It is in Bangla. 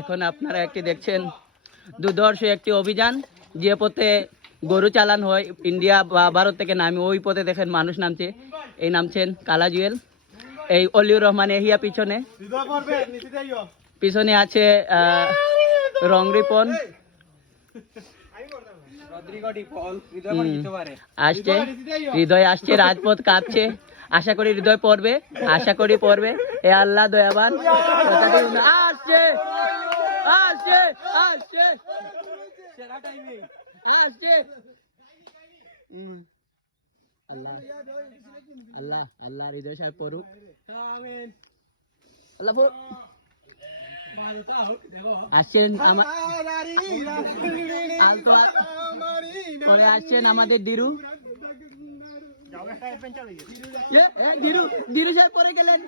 এখন আপনারা একটি দেখছেন দুর্ধর্ষ একটি অভিযান যে পথে গরু চালান হয় ইন্ডিয়া বা ভারত থেকে নামে ওই পথে দেখেন মানুষ নামছে। এই নামছেন কালা জুয়েল, এই অলিউর রহমান এহিয়া পিছনে পিছনে আছে রংরিপন আসছে, হৃদয় আসছে, রাজপথ কাঁপছে। আশা করি হৃদয় পড়বে, আশা করি পড়বে। এ আল্লাহ দয়াবান আসছে আসছে আসছে আসছে। আল্লাহ আল্লাহ আল্লাহ হৃদয় সাহেব পড়ুক, আল্লাহ পড়ুক। আসছেন পরে আসছেন আমাদের দিরু দিরু সাহেব পরে গেলেন।